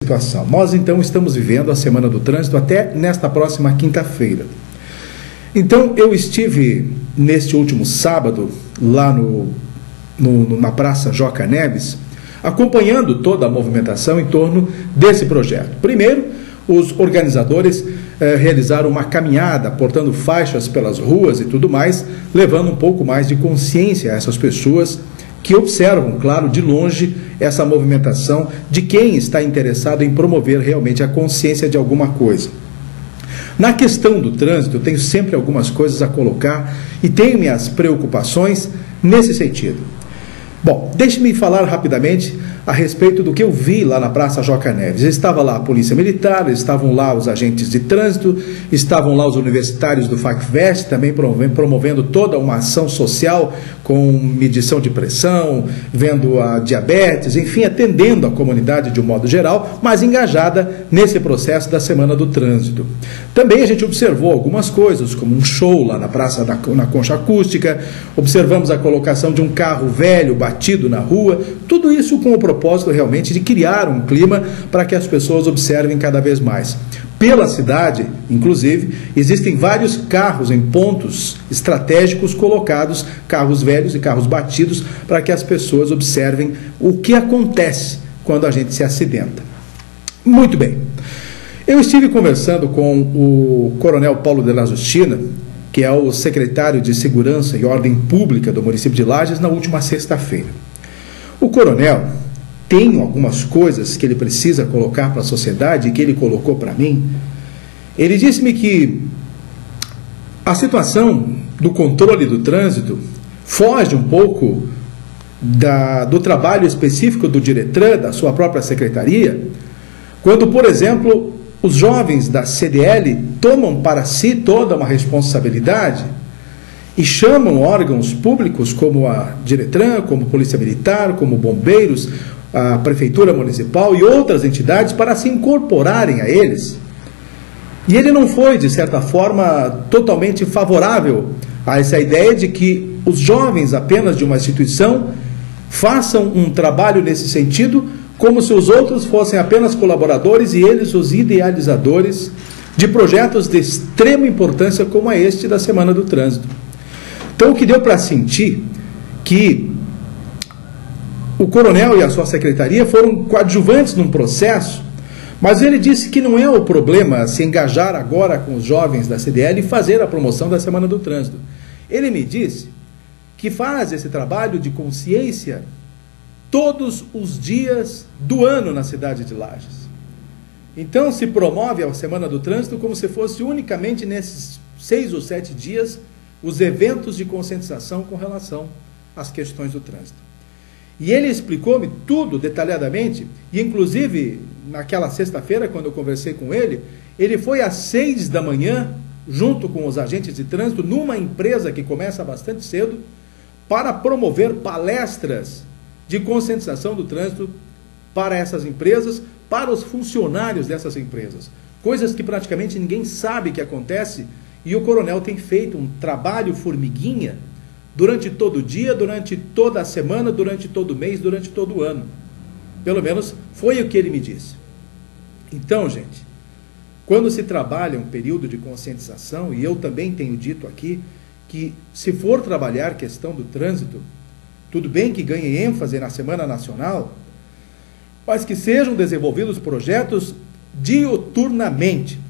situação. Nós então estamos vivendo a Semana do Trânsito até nesta próxima quinta-feira. Então eu estive neste último sábado lá na Praça Joca Neves, acompanhando toda a movimentação em torno desse projeto. Primeiro, os organizadores realizaram uma caminhada, portando faixas pelas ruas e tudo mais, levando um pouco mais de consciência a essas pessoas que observam, claro, de longe essa movimentação de quem está interessado em promover realmente a consciência de alguma coisa. Na questão do trânsito, eu tenho sempre algumas coisas a colocar e tenho minhas preocupações nesse sentido. Bom, deixe-me falar rapidamente a respeito do que eu vi lá na Praça Joca Neves. Estava lá a Polícia Militar, estavam lá os agentes de trânsito, estavam lá os universitários do FACVEST, também promovendo toda uma ação social com medição de pressão, vendo a diabetes, enfim, atendendo a comunidade de um modo geral, mas engajada nesse processo da Semana do Trânsito. Também a gente observou algumas coisas, como um show lá na Praça na Concha Acústica, observamos a colocação de um carro velho batido na rua, tudo isso com o propósito realmente de criar um clima para que as pessoas observem cada vez mais. Pela cidade, inclusive, existem vários carros em pontos estratégicos colocados, carros velhos e carros batidos, para que as pessoas observem o que acontece quando a gente se acidenta. Muito bem. Eu estive conversando com o Coronel Paulo de la Justina, que é o secretário de Segurança e Ordem Pública do município de Lages, na última sexta-feira. O coronel tem algumas coisas que ele precisa colocar para a sociedade, que ele colocou para mim. Ele disse-me que a situação do controle do trânsito foge um pouco do trabalho específico do Diretran, da sua própria secretaria, quando, por exemplo, os jovens da CDL tomam para si toda uma responsabilidade e chamam órgãos públicos como a Diretran, como Polícia Militar, como bombeiros, a Prefeitura Municipal e outras entidades para se incorporarem a eles. E ele não foi, de certa forma, totalmente favorável a essa ideia de que os jovens apenas de uma instituição façam um trabalho nesse sentido, como se os outros fossem apenas colaboradores e eles os idealizadores de projetos de extrema importância como é este da Semana do Trânsito. Então, o que deu para sentir que o coronel e a sua secretaria foram coadjuvantes num processo, mas ele disse que não é o problema se engajar agora com os jovens da CDL e fazer a promoção da Semana do Trânsito. Ele me disse que faz esse trabalho de consciência todos os dias do ano na cidade de Lages. Então se promove a Semana do Trânsito como se fosse unicamente nesses 6 ou 7 dias os eventos de conscientização com relação às questões do trânsito. E ele explicou-me tudo detalhadamente, e inclusive naquela sexta-feira, quando eu conversei com ele, ele foi às 6 da manhã, junto com os agentes de trânsito, numa empresa que começa bastante cedo, para promover palestras de conscientização do trânsito para essas empresas, para os funcionários dessas empresas. Coisas que praticamente ninguém sabe que acontece, e o coronel tem feito um trabalho formiguinha durante todo o dia, durante toda a semana, durante todo o mês, durante todo o ano. Pelo menos foi o que ele me disse. Então, gente, quando se trabalha um período de conscientização, e eu também tenho dito aqui, que se for trabalhar questão do trânsito, tudo bem que ganhe ênfase na Semana Nacional, mas que sejam desenvolvidos projetos diuturnamente,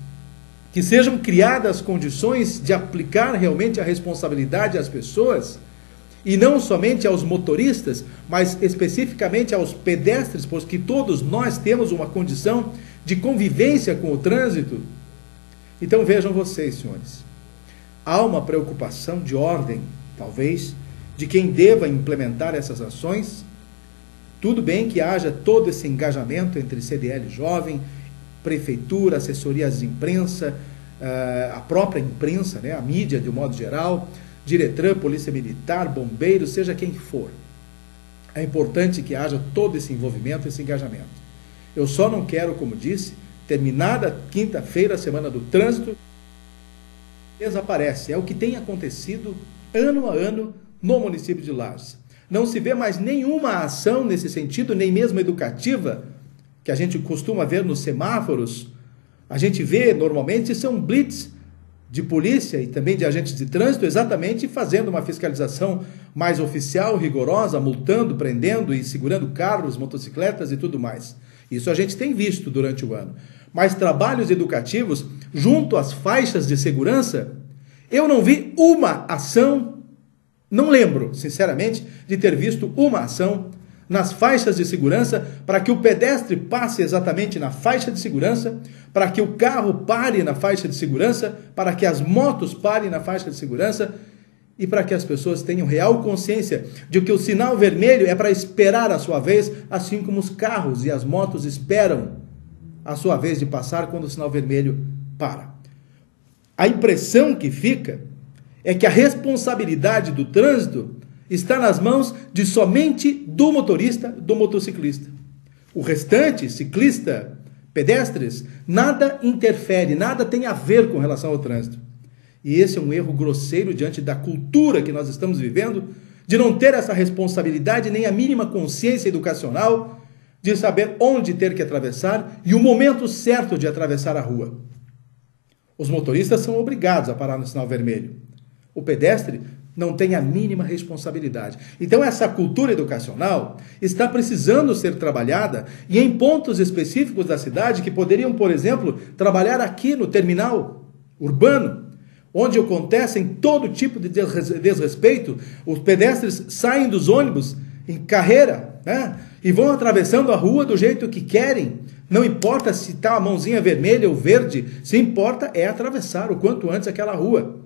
que sejam criadas condições de aplicar realmente a responsabilidade às pessoas, e não somente aos motoristas, mas especificamente aos pedestres, porque todos nós temos uma condição de convivência com o trânsito. Então vejam vocês, senhores, há uma preocupação de ordem, talvez, de quem deva implementar essas ações. Tudo bem que haja todo esse engajamento entre CDL Jovem, Prefeitura, assessorias de imprensa, a própria imprensa, né, a mídia de um modo geral, Diretran, Polícia Militar, bombeiros, seja quem for. É importante que haja todo esse envolvimento, esse engajamento. Eu só não quero, como disse, terminada quinta-feira, a Semana do Trânsito, desaparece. É o que tem acontecido ano a ano no município de Lages. Não se vê mais nenhuma ação nesse sentido, nem mesmo educativa, que a gente costuma ver nos semáforos, a gente vê normalmente são blitz de polícia e também de agentes de trânsito, exatamente fazendo uma fiscalização mais oficial, rigorosa, multando, prendendo e segurando carros, motocicletas e tudo mais. Isso a gente tem visto durante o ano. Mas trabalhos educativos, junto às faixas de segurança, eu não vi uma ação, não lembro, sinceramente, de ter visto uma ação nas faixas de segurança para que o pedestre passe exatamente na faixa de segurança, para que o carro pare na faixa de segurança, para que as motos parem na faixa de segurança e para que as pessoas tenham real consciência de que o sinal vermelho é para esperar a sua vez, assim como os carros e as motos esperam a sua vez de passar quando o sinal vermelho para. A impressão que fica é que a responsabilidade do trânsito está nas mãos de somente do motorista, do motociclista. O restante, ciclista, pedestres, nada interfere, nada tem a ver com relação ao trânsito. E esse é um erro grosseiro diante da cultura que nós estamos vivendo, de não ter essa responsabilidade nem a mínima consciência educacional de saber onde ter que atravessar e o momento certo de atravessar a rua. Os motoristas são obrigados a parar no sinal vermelho. O pedestre não tem a mínima responsabilidade. Então essa cultura educacional está precisando ser trabalhada e em pontos específicos da cidade que poderiam, por exemplo, trabalhar aqui no terminal urbano, onde acontecem todo tipo de desrespeito. Os pedestres saem dos ônibus em carreira, né? E vão atravessando a rua do jeito que querem. Não importa se está a mãozinha vermelha ou verde, se importa é atravessar o quanto antes aquela rua.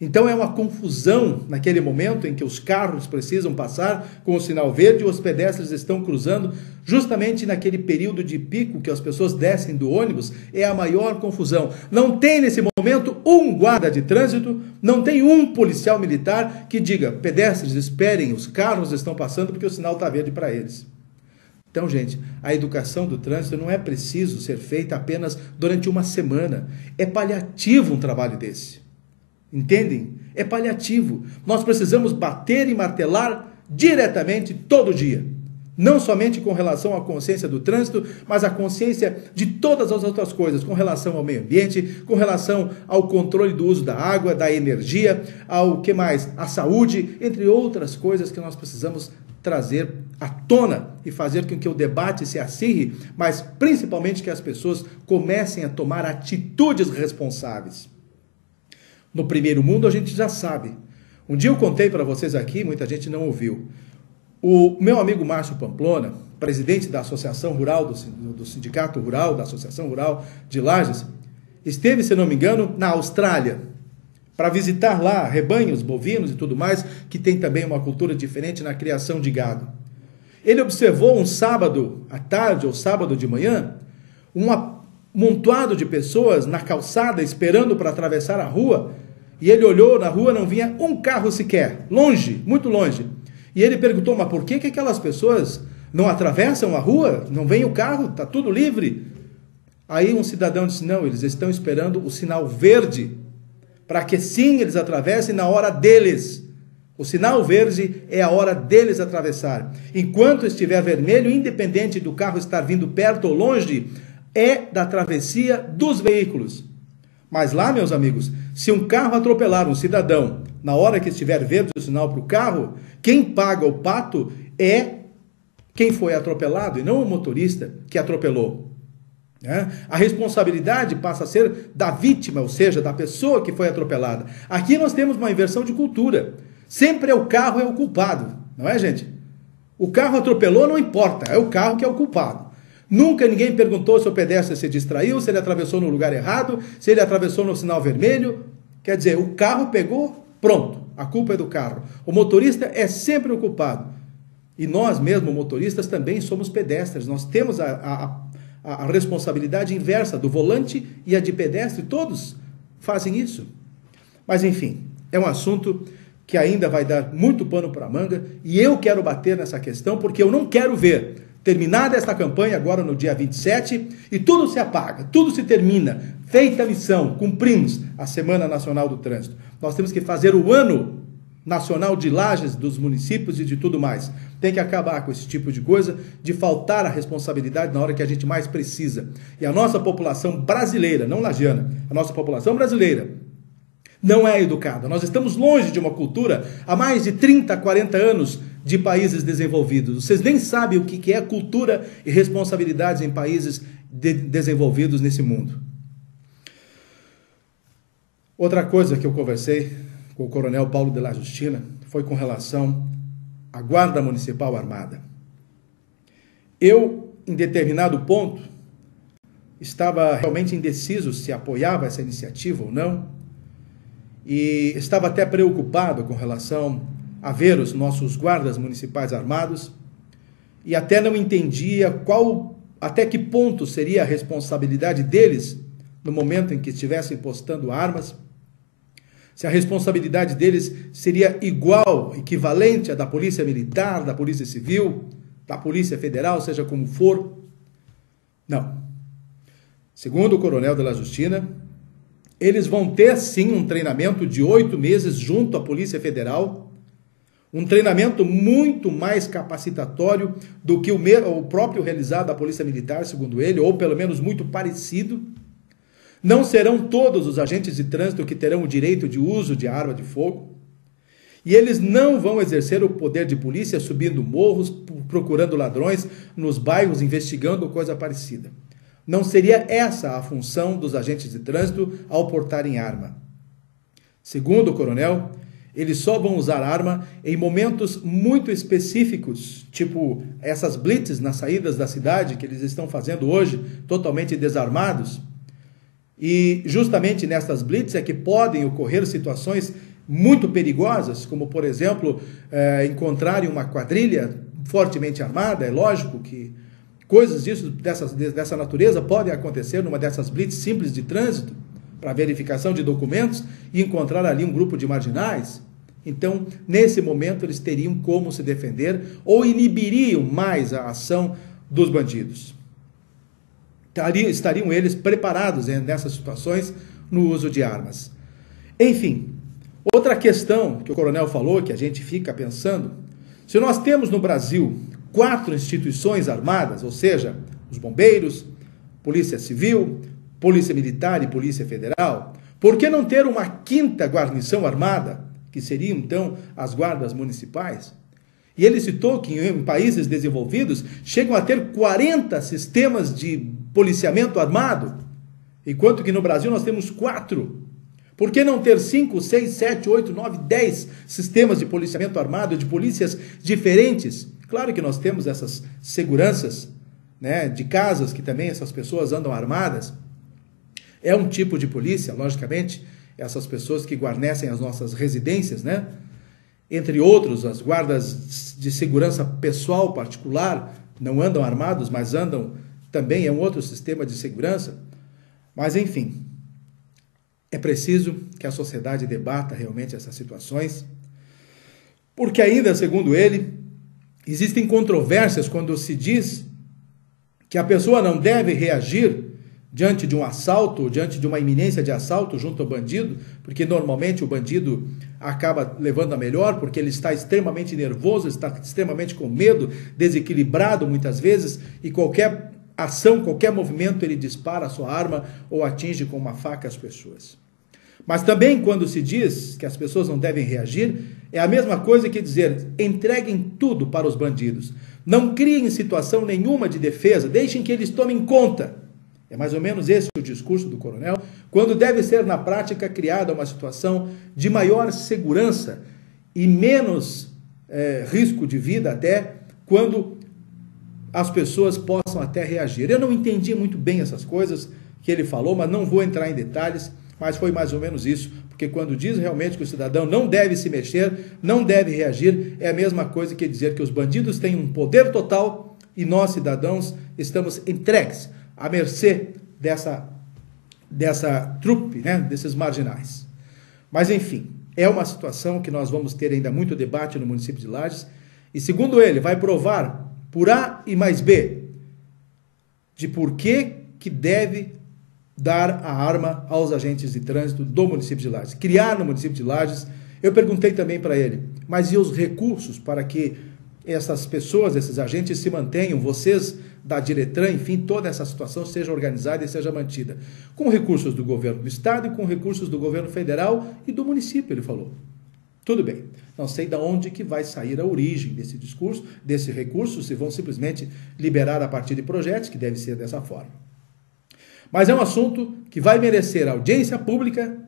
Então é uma confusão naquele momento em que os carros precisam passar com o sinal verde e os pedestres estão cruzando, justamente naquele período de pico que as pessoas descem do ônibus, é a maior confusão. Não tem nesse momento um guarda de trânsito, não tem um policial militar que diga, pedestres esperem, os carros estão passando porque o sinal está verde para eles. Então, gente, a educação do trânsito não é preciso ser feita apenas durante uma semana, é paliativo um trabalho desse. Entendem? É paliativo. Nós precisamos bater e martelar diretamente todo dia. Não somente com relação à consciência do trânsito, mas a consciência de todas as outras coisas, com relação ao meio ambiente, com relação ao controle do uso da água, da energia, ao que mais? A saúde, entre outras coisas que nós precisamos trazer à tona e fazer com que o debate se acirre, mas principalmente que as pessoas comecem a tomar atitudes responsáveis. No primeiro mundo a gente já sabe. Um dia eu contei para vocês aqui, muita gente não ouviu. O meu amigo Márcio Pamplona, presidente da Associação Rural, do Sindicato Rural, da Associação Rural de Lages, esteve, se não me engano, na Austrália, para visitar lá rebanhos bovinos e tudo mais, que tem também uma cultura diferente na criação de gado. Ele observou um sábado à tarde ou sábado de manhã, um amontoado de pessoas na calçada esperando para atravessar a rua, e ele olhou na rua, não vinha um carro sequer, longe, muito longe. E ele perguntou, mas por que aquelas pessoas não atravessam a rua? Não vem o carro? Está tudo livre? Aí um cidadão disse, não, eles estão esperando o sinal verde, para que sim, eles atravessem na hora deles. O sinal verde é a hora deles atravessar. Enquanto estiver vermelho, independente do carro estar vindo perto ou longe, é da travessia dos veículos. Mas lá, meus amigos, se um carro atropelar um cidadão, na hora que estiver verde o sinal para o carro, quem paga o pato é quem foi atropelado e não o motorista que atropelou. A responsabilidade passa a ser da vítima, ou seja, da pessoa que foi atropelada. Aqui nós temos uma inversão de cultura. Sempre é o carro é o culpado, não é, gente? O carro atropelou, não importa, é o carro que é o culpado. Nunca ninguém perguntou se o pedestre se distraiu, se ele atravessou no lugar errado, se ele atravessou no sinal vermelho. Quer dizer, o carro pegou, pronto, a culpa é do carro. O motorista é sempre o culpado. E nós mesmos, motoristas, também somos pedestres. Nós temos a responsabilidade inversa do volante e a de pedestre. Todos fazem isso. Mas, enfim, é um assunto que ainda vai dar muito pano para a manga e eu quero bater nessa questão porque eu não quero ver terminada esta campanha agora no dia 27 e tudo se apaga, tudo se termina, feita a missão, cumprimos a Semana Nacional do Trânsito. Nós temos que fazer o ano nacional de Lages, dos municípios e de tudo mais. Tem que acabar com esse tipo de coisa, de faltar a responsabilidade na hora que a gente mais precisa. E a nossa população brasileira, não lagiana, a nossa população brasileira não é educada. Nós estamos longe de uma cultura há mais de 30, 40 anos de países desenvolvidos. Vocês nem sabem o que é cultura e responsabilidades em países desenvolvidos nesse mundo. Outra coisa que eu conversei com o coronel Paulo de la Justina foi com relação à Guarda Municipal Armada. Eu, em determinado ponto, estava realmente indeciso se apoiava essa iniciativa ou não, e estava até preocupado com relação a ver os nossos guardas municipais armados, e até não entendia até que ponto seria a responsabilidade deles no momento em que estivessem postando armas, se a responsabilidade deles seria igual, equivalente à da Polícia Militar, da Polícia Civil, da Polícia Federal, seja como for. Não. Segundo o coronel de la Justina, eles vão ter sim um treinamento de 8 meses junto à Polícia Federal, um treinamento muito mais capacitatório do que o próprio realizado da Polícia Militar, segundo ele, ou pelo menos muito parecido. Não serão todos os agentes de trânsito que terão o direito de uso de arma de fogo. E eles não vão exercer o poder de polícia subindo morros, procurando ladrões nos bairros, investigando coisa parecida. Não seria essa a função dos agentes de trânsito ao portarem arma. Segundo o coronel, eles só vão usar arma em momentos muito específicos, tipo essas blitzes nas saídas da cidade que eles estão fazendo hoje, totalmente desarmados. E justamente nessas blitz é que podem ocorrer situações muito perigosas, como, por exemplo, encontrarem uma quadrilha fortemente armada. É lógico que coisas dessa natureza podem acontecer numa dessas blitz simples de trânsito, para verificação de documentos, e encontrar ali um grupo de marginais. Então, nesse momento, eles teriam como se defender ou inibiriam mais a ação dos bandidos. Estariam eles preparados nessas situações no uso de armas. Enfim, outra questão que o coronel falou, que a gente fica pensando, se nós temos no Brasil 4 instituições armadas, ou seja, os bombeiros, Polícia Civil, Polícia Militar e Polícia Federal, por que não ter uma 5ª guarnição armada, que seriam então as guardas municipais? E ele citou que em países desenvolvidos chegam a ter 40 sistemas de policiamento armado, enquanto que no Brasil nós temos 4. Por que não ter 5, 6, 7, 8, 9, 10 sistemas de policiamento armado, de polícias diferentes? Claro que nós temos essas seguranças, né, de casas que também essas pessoas andam armadas. É um tipo de polícia, logicamente, essas pessoas que guarnecem as nossas residências, né? Entre outros, as guardas de segurança pessoal particular não andam armados, mas andam também, é um outro sistema de segurança. Mas, enfim, é preciso que a sociedade debata realmente essas situações, porque ainda, segundo ele, existem controvérsias quando se diz que a pessoa não deve reagir diante de um assalto, diante de uma iminência de assalto junto ao bandido, porque normalmente o bandido acaba levando a melhor, porque ele está extremamente nervoso, está extremamente com medo, desequilibrado muitas vezes, e qualquer ação, qualquer movimento, ele dispara a sua arma ou atinge com uma faca as pessoas. Mas também quando se diz que as pessoas não devem reagir, é a mesma coisa que dizer, entreguem tudo para os bandidos. Não criem situação nenhuma de defesa, deixem que eles tomem conta. É mais ou menos esse o discurso do coronel, quando deve ser na prática criada uma situação de maior segurança e menos risco de vida até, quando as pessoas possam até reagir. Eu não entendi muito bem essas coisas que ele falou, mas não vou entrar em detalhes, mas foi mais ou menos isso, porque quando diz realmente que o cidadão não deve se mexer, não deve reagir, é a mesma coisa que dizer que os bandidos têm um poder total e nós, cidadãos, estamos entregues à mercê dessa trupe, né, desses marginais. Mas, enfim, é uma situação que nós vamos ter ainda muito debate no município de Lages, e segundo ele, vai provar por A e mais B de por que deve dar a arma aos agentes de trânsito do município de Lages. Criar no município de Lages Eu perguntei também para ele, mas e os recursos para que essas pessoas, esses agentes se mantenham, vocês da Diretran, enfim, toda essa situação seja organizada e seja mantida? Com recursos do governo do estado e com recursos do governo federal e do município, ele falou. Tudo bem, não sei de onde que vai sair a origem desse discurso, desse recurso, se vão simplesmente liberar a partir de projetos, que deve ser dessa forma. Mas é um assunto que vai merecer audiência pública,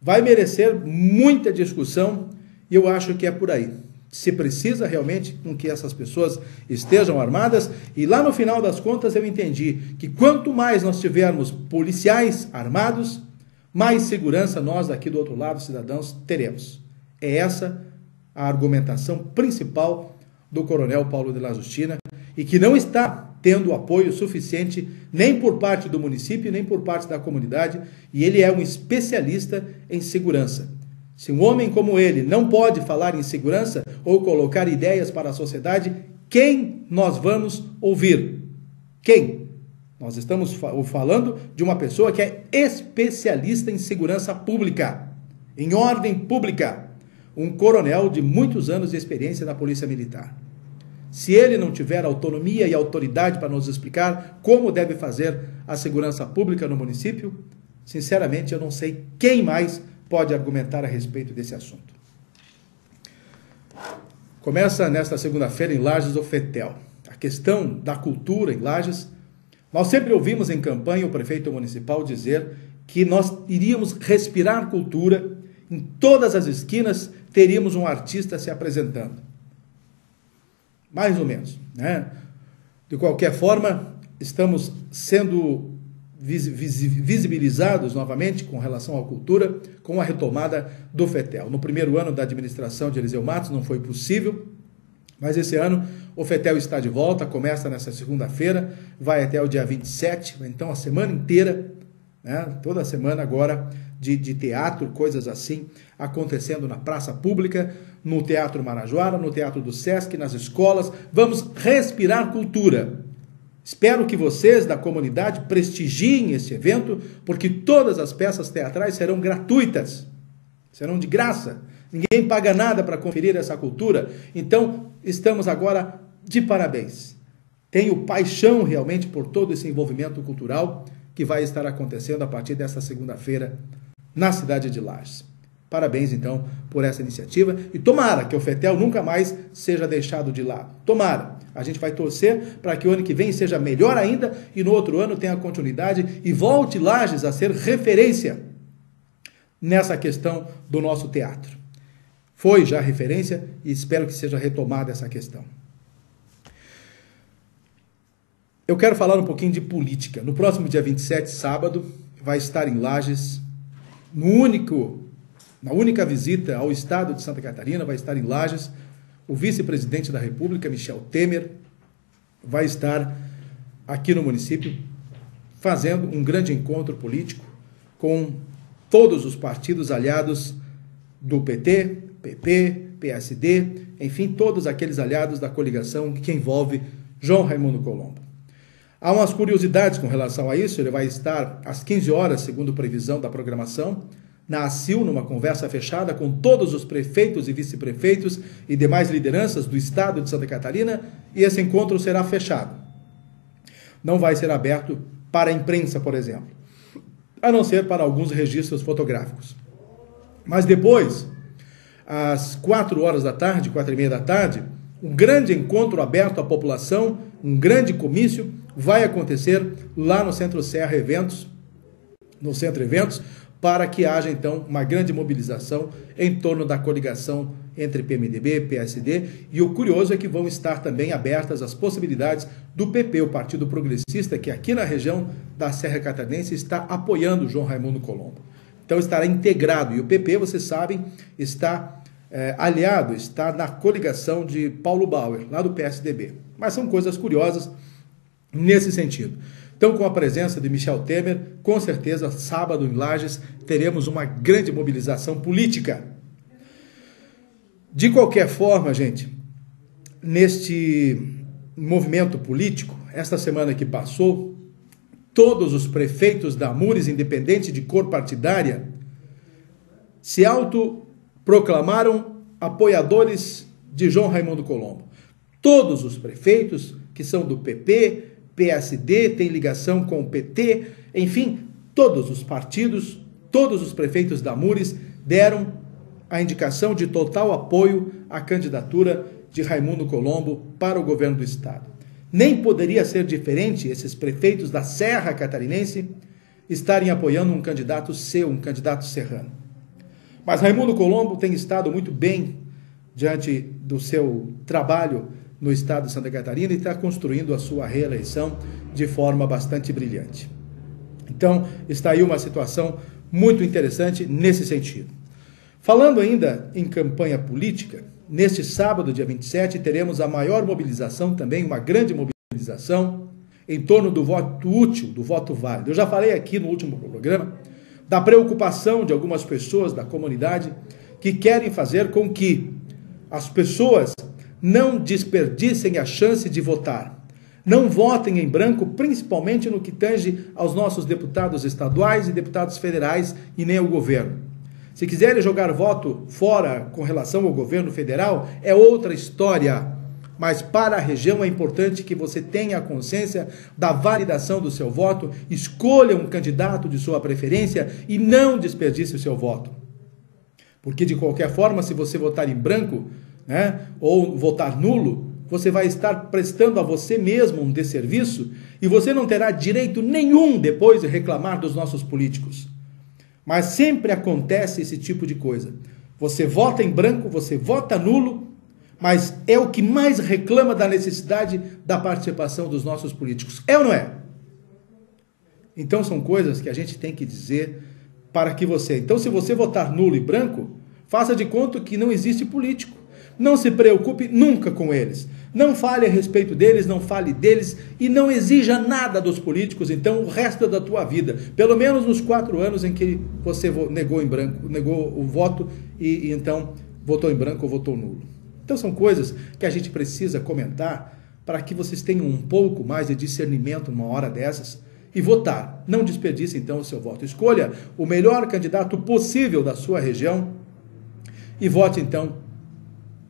vai merecer muita discussão, e eu acho que é por aí. Se precisa realmente com que essas pessoas estejam armadas, e lá no final das contas eu entendi que quanto mais nós tivermos policiais armados, mais segurança nós daqui do outro lado, cidadãos, teremos. É essa a argumentação principal do coronel Paulo de La Justina, e que não está tendo apoio suficiente nem por parte do município, nem por parte da comunidade, e ele é um especialista em segurança. Se um homem como ele não pode falar em segurança ou colocar ideias para a sociedade, quem nós vamos ouvir? Quem? Nós estamos falando de uma pessoa que é especialista em segurança pública, em ordem pública, um coronel de muitos anos de experiência na Polícia Militar. Se ele não tiver autonomia e autoridade para nos explicar como deve fazer a segurança pública no município, sinceramente eu não sei quem mais pode argumentar a respeito desse assunto. Começa nesta segunda-feira em Lages o FETEL. A questão da cultura em Lages, nós sempre ouvimos em campanha o prefeito municipal dizer que nós iríamos respirar cultura, em todas as esquinas teríamos um artista se apresentando. Mais ou menos, né? De qualquer forma, estamos sendo visibilizados novamente com relação à cultura, com a retomada do FETEL. No primeiro ano da administração de Eliseu Matos não foi possível, mas esse ano o FETEL está de volta, começa nessa segunda-feira, vai até o dia 27, então a semana inteira, né, toda a semana agora de teatro, coisas assim, acontecendo na praça pública, no Teatro Marajoara, no Teatro do Sesc, nas escolas. Vamos respirar cultura. Espero que vocês da comunidade prestigiem esse evento, porque todas as peças teatrais serão gratuitas, serão de graça. Ninguém paga nada para conferir essa cultura. Então, estamos agora de parabéns. Tenho paixão realmente por todo esse envolvimento cultural que vai estar acontecendo a partir desta segunda-feira na cidade de Lages. Parabéns, então, por essa iniciativa. E tomara que o FETEL nunca mais seja deixado de lado. Tomara. A gente vai torcer para que o ano que vem seja melhor ainda e no outro ano tenha continuidade e volte Lages a ser referência nessa questão do nosso teatro. Foi já referência e espero que seja retomada essa questão. Eu quero falar um pouquinho de política. No próximo dia 27, sábado, vai estar em Lages, na única visita ao estado de Santa Catarina, vai estar em Lages, o vice-presidente da República, Michel Temer, vai estar aqui no município fazendo um grande encontro político com todos os partidos aliados do PT, PP, PSD, enfim, todos aqueles aliados da coligação que envolve João Raimundo Colombo. Há umas curiosidades com relação a isso. Ele vai estar às 15 horas, segundo previsão da programação, na ACIL, numa conversa fechada com todos os prefeitos e vice-prefeitos e demais lideranças do estado de Santa Catarina, e esse encontro será fechado. Não vai ser aberto para a imprensa, por exemplo, a não ser para alguns registros fotográficos. Mas depois, às 4 horas da tarde, 4h30 da tarde, um grande encontro aberto à população, um grande comício, vai acontecer lá no Centro Serra Eventos, no Centro Eventos, para que haja, então, uma grande mobilização em torno da coligação entre PMDB, PSD, e o curioso é que vão estar também abertas as possibilidades do PP, o Partido Progressista, que aqui na região da Serra Catarinense está apoiando João Raimundo Colombo. Então estará integrado, e o PP, vocês sabem, está aliado, está na coligação de Paulo Bauer, lá do PSDB. Mas são coisas curiosas nesse sentido. Então, com a presença de Michel Temer, com certeza, sábado em Lages, teremos uma grande mobilização política. De qualquer forma, gente, neste movimento político, esta semana que passou, todos os prefeitos da AMURES, independente de cor partidária, se proclamaram apoiadores de João Raimundo Colombo. Todos os prefeitos que são do PP, PSD, têm ligação com o PT, enfim, todos os partidos, todos os prefeitos da Mures deram a indicação de total apoio à candidatura de Raimundo Colombo para o governo do estado. Nem poderia ser diferente esses prefeitos da Serra Catarinense estarem apoiando um candidato seu, um candidato serrano. Mas Raimundo Colombo tem estado muito bem diante do seu trabalho no estado de Santa Catarina e está construindo a sua reeleição de forma bastante brilhante. Então, está aí uma situação muito interessante nesse sentido. Falando ainda em campanha política, neste sábado, dia 27, teremos a maior mobilização também, uma grande mobilização em torno do voto útil, do voto válido. Eu já falei aqui no último programa da preocupação de algumas pessoas da comunidade que querem fazer com que as pessoas não desperdicem a chance de votar. Não votem em branco, principalmente no que tange aos nossos deputados estaduais e deputados federais e nem ao governo. Se quiserem jogar voto fora com relação ao governo federal, é outra história. Mas para a região é importante que você tenha a consciência da validação do seu voto, escolha um candidato de sua preferência e não desperdice o seu voto. Porque de qualquer forma, se você votar em branco, ou votar nulo, você vai estar prestando a você mesmo um desserviço e você não terá direito nenhum depois de reclamar dos nossos políticos. Mas sempre acontece esse tipo de coisa. Você vota em branco, você vota nulo, mas é o que mais reclama da necessidade da participação dos nossos políticos. É ou não é? Então são coisas que a gente tem que dizer para que você... Então se você votar nulo e branco, faça de conta que não existe político. Não se preocupe nunca com eles. Não fale a respeito deles, não fale deles e não exija nada dos políticos, então, o resto da tua vida. Pelo menos nos 4 anos em que você negou em branco, negou o voto e então votou em branco ou votou nulo. Então, são coisas que a gente precisa comentar para que vocês tenham um pouco mais de discernimento numa hora dessas e votar. Não desperdice, então, o seu voto. Escolha o melhor candidato possível da sua região e vote, então,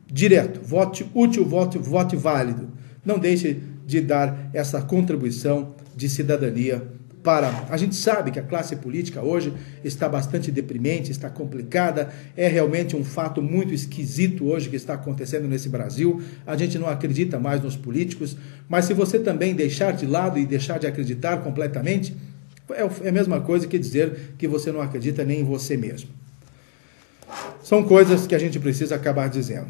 direto, vote útil, vote válido. Não deixe de dar essa contribuição de cidadania para... A gente sabe que a classe política hoje está bastante deprimente, está complicada, é realmente um fato muito esquisito hoje que está acontecendo nesse Brasil. A gente não acredita mais nos políticos, mas se você também deixar de lado e deixar de acreditar completamente, é a mesma coisa que dizer que você não acredita nem em você mesmo. São coisas que a gente precisa acabar dizendo.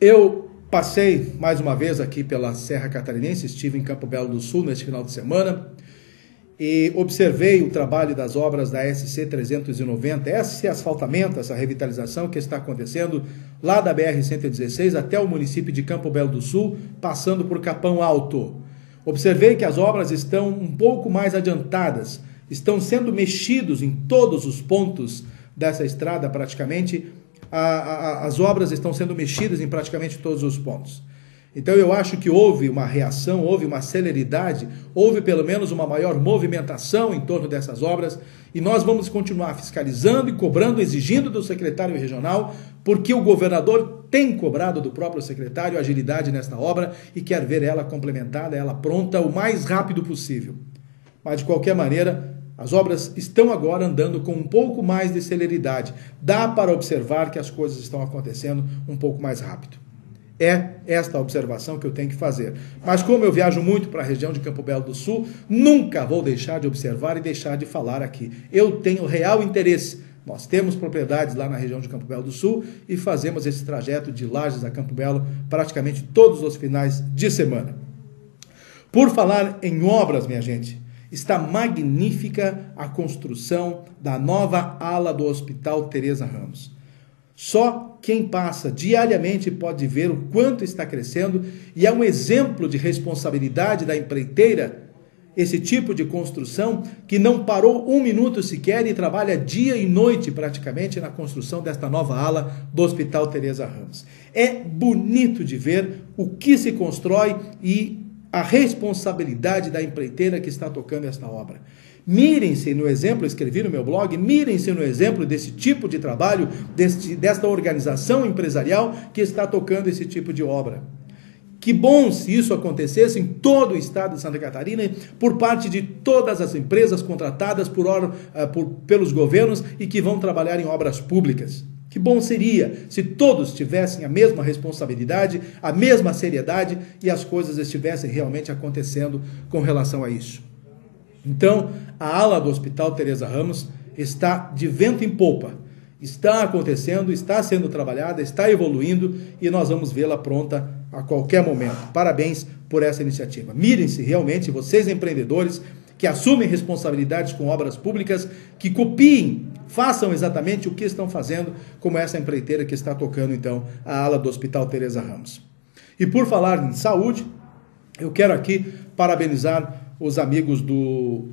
Eu passei mais uma vez aqui pela Serra Catarinense, estive em Campo Belo do Sul neste final de semana e observei o trabalho das obras da SC 390, esse asfaltamento, essa revitalização que está acontecendo lá da BR-116 até o município de Campo Belo do Sul, passando por Capão Alto. Observei que as obras estão um pouco mais adiantadas, estão sendo mexidos em todos os pontos dessa estrada praticamente. As obras estão sendo mexidas em praticamente todos os pontos. Então eu acho que houve uma reação, houve uma celeridade, houve pelo menos uma maior movimentação em torno dessas obras e nós vamos continuar fiscalizando e cobrando, exigindo do secretário regional, porque o governador tem cobrado do próprio secretário agilidade nesta obra e quer ver ela complementada, ela pronta o mais rápido possível. Mas de qualquer maneira, as obras estão agora andando com um pouco mais de celeridade. Dá para observar que as coisas estão acontecendo um pouco mais rápido. É esta a observação que eu tenho que fazer. Mas como eu viajo muito para a região de Campo Belo do Sul, nunca vou deixar de observar e deixar de falar aqui. Eu tenho real interesse. Nós temos propriedades lá na região de Campo Belo do Sul e fazemos esse trajeto de Lages a Campo Belo praticamente todos os finais de semana. Por falar em obras, minha gente, está magnífica a construção da nova ala do Hospital Teresa Ramos. Só quem passa diariamente pode ver o quanto está crescendo e é um exemplo de responsabilidade da empreiteira, esse tipo de construção que não parou um minuto sequer e trabalha dia e noite praticamente na construção desta nova ala do Hospital Teresa Ramos. É bonito de ver o que se constrói e a responsabilidade da empreiteira que está tocando esta obra. Mirem-se no exemplo, escrevi no meu blog, mirem-se no exemplo desse tipo de trabalho, desta organização empresarial que está tocando esse tipo de obra. Que bom se isso acontecesse em todo o estado de Santa Catarina, por parte de todas as empresas contratadas pelos governos e que vão trabalhar em obras públicas. Que bom seria se todos tivessem a mesma responsabilidade, a mesma seriedade e as coisas estivessem realmente acontecendo com relação a isso. Então, a ala do Hospital Teresa Ramos está de vento em popa. Está acontecendo, está sendo trabalhada, está evoluindo e nós vamos vê-la pronta a qualquer momento. Parabéns por essa iniciativa. Mirem-se realmente, vocês empreendedores que assumem responsabilidades com obras públicas, que copiem, façam exatamente o que estão fazendo, como essa empreiteira que está tocando então a ala do Hospital Teresa Ramos. E por falar em saúde, eu quero aqui parabenizar os amigos do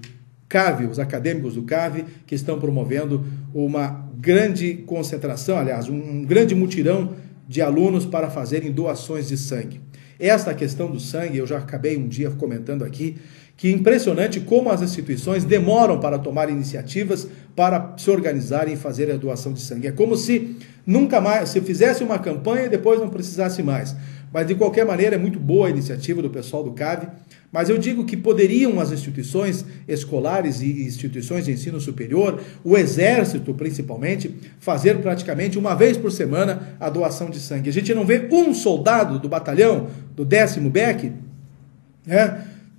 CAV, os acadêmicos do CAV, que estão promovendo uma grande concentração, aliás, um grande mutirão de alunos para fazerem doações de sangue. Esta questão do sangue, eu já acabei um dia comentando aqui, que é impressionante como as instituições demoram para tomar iniciativas para se organizarem e fazer a doação de sangue. É como se nunca mais, se fizesse uma campanha e depois não precisasse mais. Mas, de qualquer maneira, é muito boa a iniciativa do pessoal do CAV, mas eu digo que poderiam as instituições escolares e instituições de ensino superior, o Exército principalmente, fazer praticamente uma vez por semana a doação de sangue. A gente não vê um soldado do batalhão, do 10º BEC,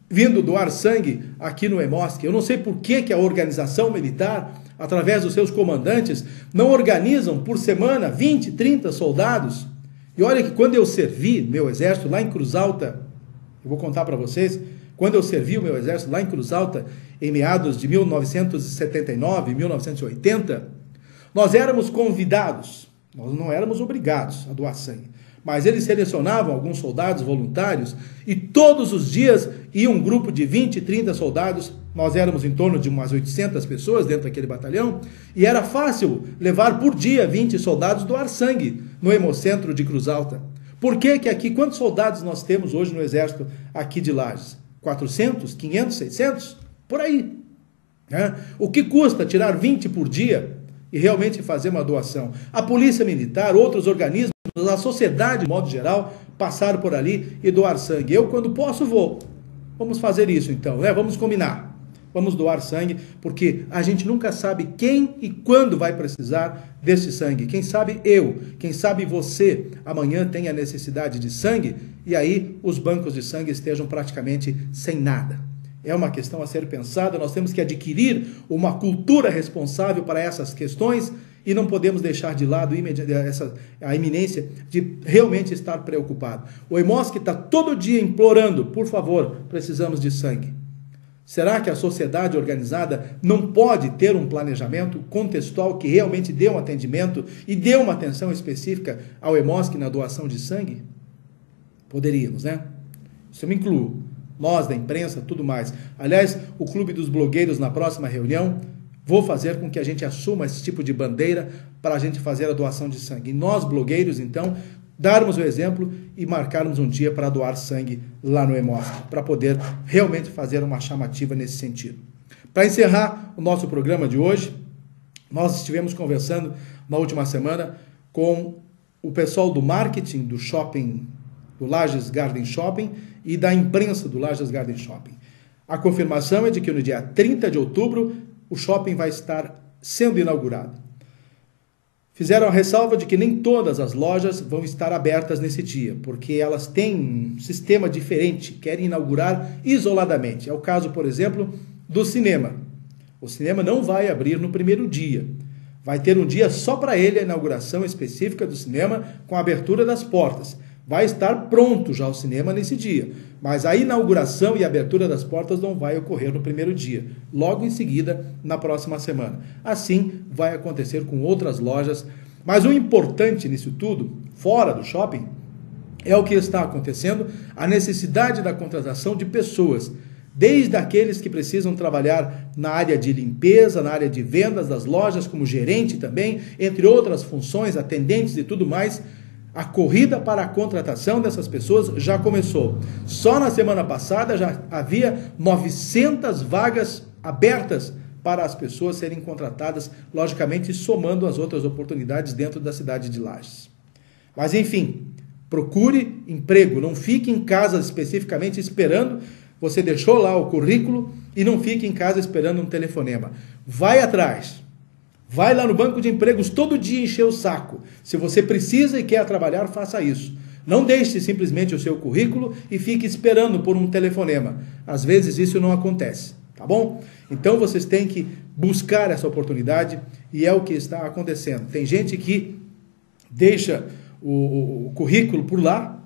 vindo doar sangue aqui no EMOSC. Eu não sei por que a organização militar, através dos seus comandantes, não organizam por semana 20, 30 soldados. E olha que quando eu servi meu exército lá em Cruz Alta, eu vou contar para vocês, quando eu servi o meu exército lá em Cruz Alta, em meados de 1979, 1980, nós éramos convidados, nós não éramos obrigados a doar sangue, mas eles selecionavam alguns soldados voluntários e todos os dias ia um grupo de 20, 30 soldados, nós éramos em torno de umas 800 pessoas dentro daquele batalhão, e era fácil levar por dia 20 soldados doar sangue no Hemocentro de Cruz Alta. Por que aqui, quantos soldados nós temos hoje no Exército aqui de Lages? 400, 500, 600? Por aí. O que custa tirar 20 por dia e realmente fazer uma doação? A Polícia Militar, outros organismos, a sociedade, de modo geral, passaram por ali e doar sangue. Eu, quando posso, vou. Vamos fazer isso, então, Vamos combinar. Vamos doar sangue, porque a gente nunca sabe quem e quando vai precisar desse sangue. Quem sabe eu, quem sabe você, amanhã tem a necessidade de sangue e aí os bancos de sangue estejam praticamente sem nada. É uma questão a ser pensada, nós temos que adquirir uma cultura responsável para essas questões e não podemos deixar de lado a iminência de realmente estar preocupado. O EMOSC está todo dia implorando, por favor, precisamos de sangue. Será que a sociedade organizada não pode ter um planejamento contextual que realmente dê um atendimento e dê uma atenção específica ao EMOSC na doação de sangue? Poderíamos, Isso eu me incluo. Nós, da imprensa, tudo mais. Aliás, o Clube dos Blogueiros, na próxima reunião, vou fazer com que a gente assuma esse tipo de bandeira para a gente fazer a doação de sangue. E nós, blogueiros, então, darmos o exemplo e marcarmos um dia para doar sangue lá no EMOSC, para poder realmente fazer uma chamativa nesse sentido. Para encerrar o nosso programa de hoje, nós estivemos conversando na última semana com o pessoal do marketing do shopping, do Lages Garden Shopping e da imprensa do Lages Garden Shopping. A confirmação é de que no dia 30 de outubro o shopping vai estar sendo inaugurado. Fizeram a ressalva de que nem todas as lojas vão estar abertas nesse dia, porque elas têm um sistema diferente, querem inaugurar isoladamente. É o caso, por exemplo, do cinema. O cinema não vai abrir no primeiro dia. Vai ter um dia só para ele, a inauguração específica do cinema, com a abertura das portas. Vai estar pronto já o cinema nesse dia, mas a inauguração e a abertura das portas não vai ocorrer no primeiro dia, logo em seguida, na próxima semana. Assim vai acontecer com outras lojas, mas o importante nisso tudo, fora do shopping, é o que está acontecendo, a necessidade da contratação de pessoas, desde aqueles que precisam trabalhar na área de limpeza, na área de vendas das lojas, como gerente também, entre outras funções, atendentes e tudo mais. A corrida para a contratação dessas pessoas já começou. Só na semana passada já havia 900 vagas abertas para as pessoas serem contratadas, logicamente somando as outras oportunidades dentro da cidade de Lages. Mas enfim, procure emprego, não fique em casa especificamente esperando, você deixou lá o currículo e não fique em casa esperando um telefonema. Vai atrás, vai lá no banco de empregos todo dia encher o saco. Se você precisa e quer trabalhar, faça isso. Não deixe simplesmente o seu currículo e fique esperando por um telefonema. Às vezes isso não acontece, tá bom? Então vocês têm que buscar essa oportunidade e é o que está acontecendo. Tem gente que deixa o currículo por lá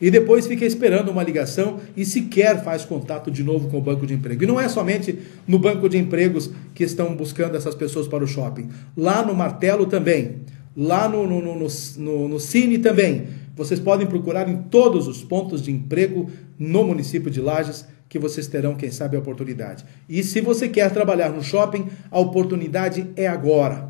e depois fica esperando uma ligação e sequer faz contato de novo com o banco de emprego. E não é somente no banco de empregos que estão buscando essas pessoas para o shopping. Lá no Martelo também, lá no Cine também. Vocês podem procurar em todos os pontos de emprego no município de Lages, que vocês terão, quem sabe, a oportunidade. E se você quer trabalhar no shopping, a oportunidade é agora.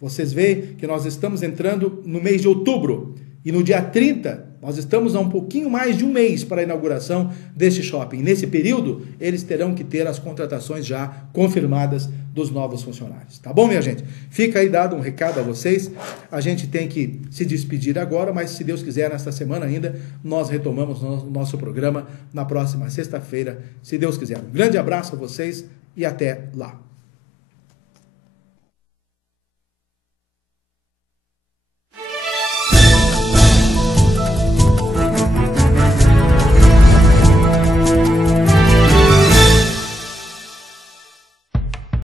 Vocês veem que nós estamos entrando no mês de outubro e no dia 30 nós estamos a um pouquinho mais de um mês para a inauguração deste shopping. Nesse período, eles terão que ter as contratações já confirmadas dos novos funcionários. Tá bom, minha gente? Fica aí dado um recado a vocês. A gente tem que se despedir agora, mas se Deus quiser, nesta semana ainda, nós retomamos o nosso programa na próxima sexta-feira, se Deus quiser. Um grande abraço a vocês e até lá.